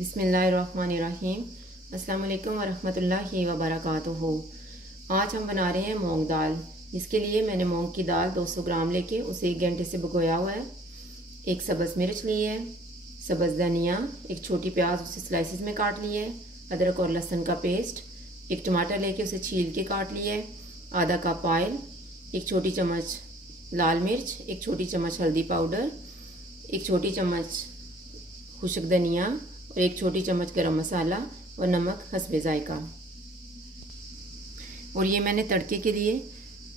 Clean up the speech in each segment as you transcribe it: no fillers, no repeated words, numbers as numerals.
बिस्मिल्लाहिर्रहमानिर्रहीम। अस्सलाम वालेकुम वरहमतुल्लाहि वबरकातुहू। आज हम बना रहे हैं मूंग दाल। इसके लिए मैंने मूंग की दाल 200 ग्राम लेके उसे 1 घंटे से भिगोया हुआ है। एक सब्ज़ मिर्च ली है, सब्ज़ धनिया, एक छोटी प्याज उसे स्लाइसिस में काट ली है, अदरक और लहसुन का पेस्ट, एक टमाटर लेके उसे छील के काट लिया है, आधा कप ऑयल, एक छोटी चम्मच लाल मिर्च, एक छोटी चम्मच हल्दी पाउडर, एक छोटी चम्मच खुश्क धनिया और एक छोटी चम्मच गरम मसाला और नमक हस्बे जायका। और ये मैंने तड़के के लिए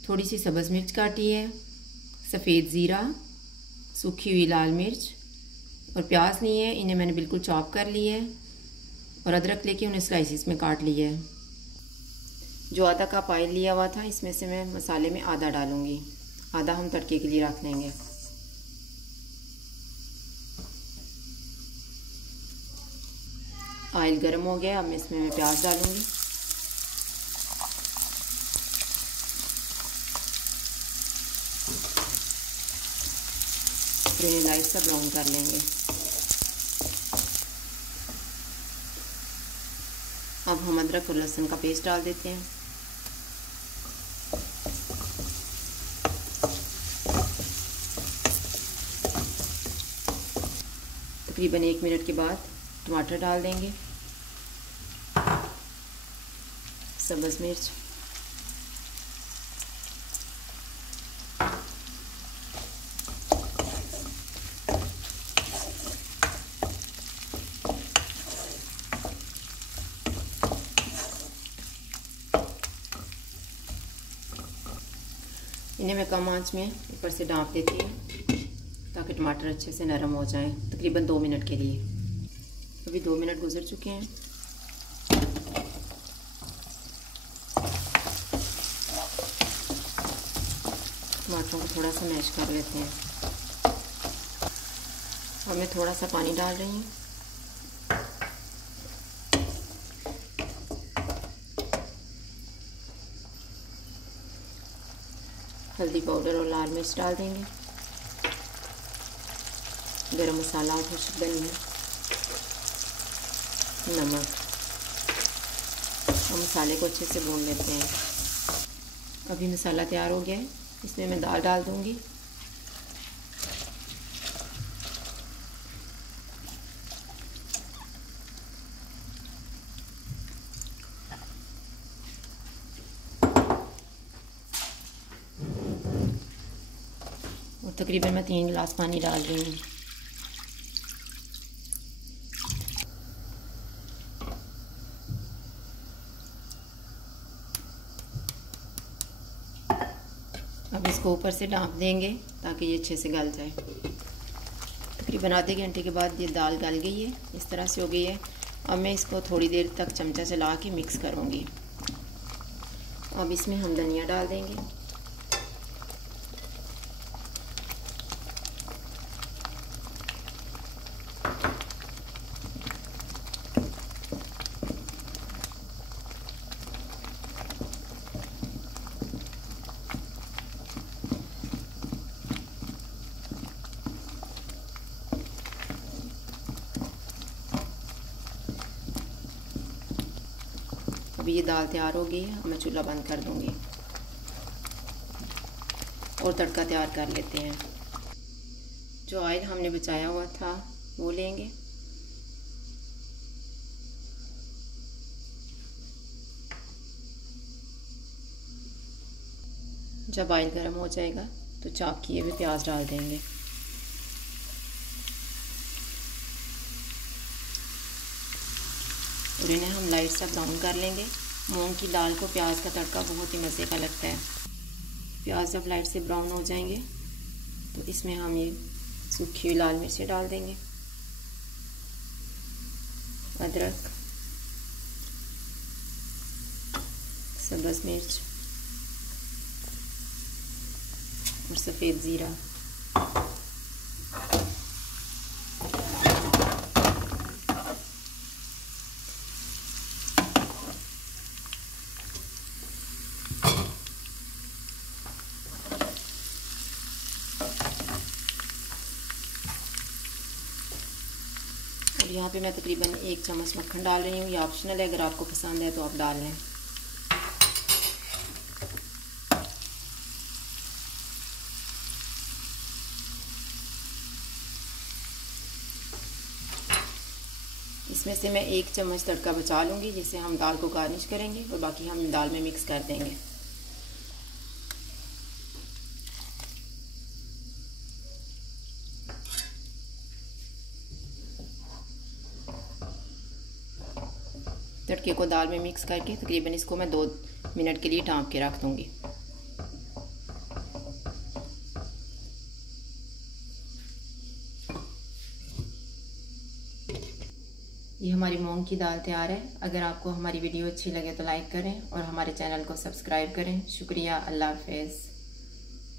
थोड़ी सी सब्ज़ मिर्च काटी है, सफ़ेद ज़ीरा, सूखी हुई लाल मिर्च और प्याज लिए है। इन्हें मैंने बिल्कुल चॉप कर लिया है और अदरक लेके उन्हें स्लाइसिस में काट लिया है। जो आधा कप ऑयल लिया हुआ था इसमें से मैं मसाले में आधा डालूँगी, आधा हम तड़के के लिए रख लेंगे। ऑयल गर्म हो गया, अब मैं इसमें प्याज डालूंगी। इन्हें लाइट सा ब्राउन कर लेंगे। अब हम अदरक और लहसुन का पेस्ट डाल देते हैं। तकरीबन 1 मिनट के बाद टमाटर डाल देंगे, सब्ज़ मिर्च, इन्हें मैं कम आंच में ऊपर से ढाँप देती हूँ ताकि टमाटर अच्छे से नरम हो जाएं, तकरीबन 2 मिनट के लिए। अभी 2 मिनट गुजर चुके हैं। टमाटरों को थोड़ा सा मैश कर लेते हैं। और मैं थोड़ा सा पानी डाल रही हूँ। हल्दी पाउडर और लाल मिर्च डाल देंगे, गरम मसाला और खुश्क धनिया, नमक और मसाले को अच्छे से भून लेते हैं। अभी मसाला तैयार हो गया है, इसमें मैं दाल डाल दूंगी। और तकरीबन मैं 3 गिलास पानी डाल रही हूँ। अब इसको ऊपर से ढाँप देंगे ताकि ये अच्छे से गल जाए। तकरीबन आधे घंटे के बाद ये दाल गल गई है, इस तरह से हो गई है। अब मैं इसको थोड़ी देर तक चमचा चला के मिक्स करूँगी। अब इसमें हम धनिया डाल देंगे, अभी ये दाल तैयार हो गई है। अब मैं चूल्हा बंद कर दूंगी और तड़का तैयार कर लेते हैं। जो ऑयल हमने बचाया हुआ था वो लेंगे, जब ऑयल गर्म हो जाएगा तो चॉप किए हुए प्याज डाल देंगे। और इन्हें हम लाइट सा ब्राउन कर लेंगे। मूंग की दाल को प्याज का तड़का बहुत ही मज़े का लगता है। प्याज जब लाइट से ब्राउन हो जाएंगे तो इसमें हम ये सूखी हुई लाल मिर्चें डाल देंगे, अदरक, सब्ज़ मिर्च और सफ़ेद ज़ीरा। यहाँ पे मैं तकरीबन 1 चम्मच मक्खन डाल रही हूँ। ये ऑप्शनल है, अगर आपको पसंद है तो आप डाल लें। इसमें से मैं 1 चम्मच तड़का बचा लूँगी, जिससे हम दाल को गार्निश करेंगे और बाकी हम दाल में मिक्स कर देंगे। तड़के को दाल में मिक्स करके तकरीबन इसको मैं 2 मिनट के लिए ढाँप के रख दूँगी। ये हमारी मूंग की दाल तैयार है। अगर आपको हमारी वीडियो अच्छी लगे तो लाइक करें और हमारे चैनल को सब्सक्राइब करें। शुक्रिया। अल्लाह हाफ़िज़।